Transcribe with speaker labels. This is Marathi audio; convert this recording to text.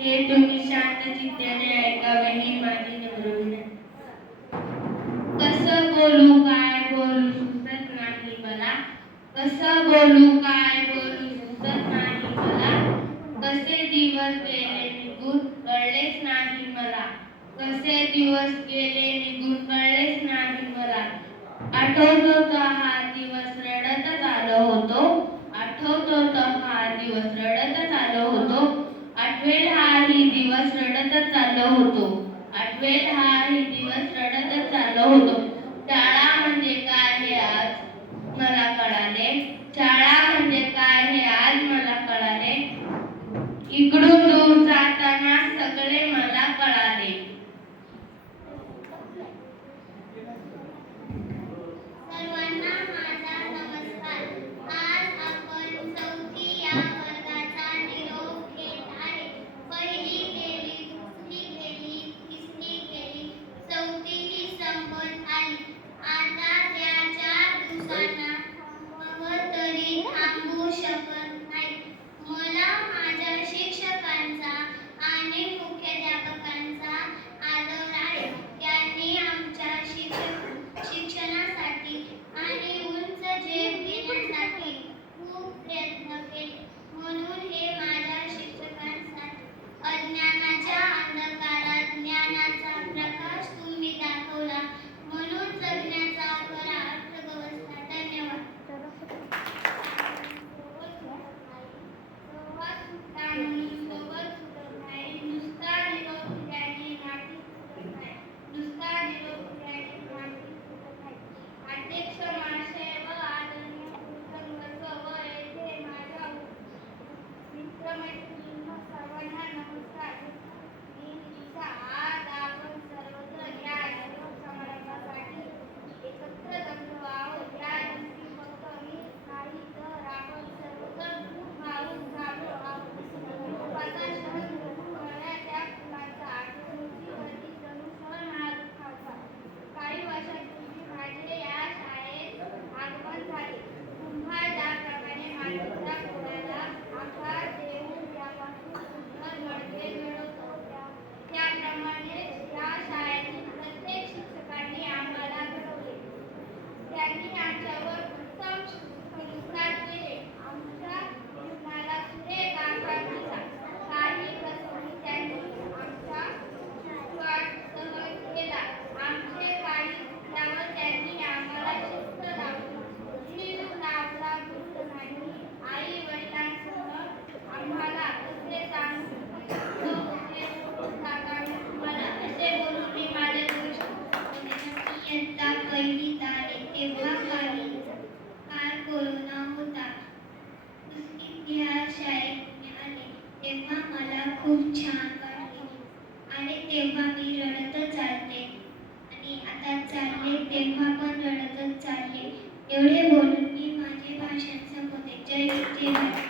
Speaker 1: हे तुम्ही शांत चित्ताने ऐकावे हे माझे नम्र कसं बोलू काय बोलू सुचत नाही मला. कसं बोलू काय बोलू सुचत नाही मला. कसे दिवस गेले निघून कळलेच नाही मला. कसे दिवस गेले निघून कळलेच नाही मला. आठवतो तर हा दिवस रडतच आलो होतो. आठवतो तर हा दिवस रडतच वेद हा ही दिवस रडतच चाललो होतो. शाळा म्हणजे काय हे आज मला कळाले. शाळा म्हणजे काय हे आज मला कळाले. इकडून मला
Speaker 2: खूप छान वाटले. आणि तेव्हा मी रडतच चालले. आणि आता चालले तेव्हा पण रडतच चालले. एवढे बोलून मी माझे भाषण संपवते जय जय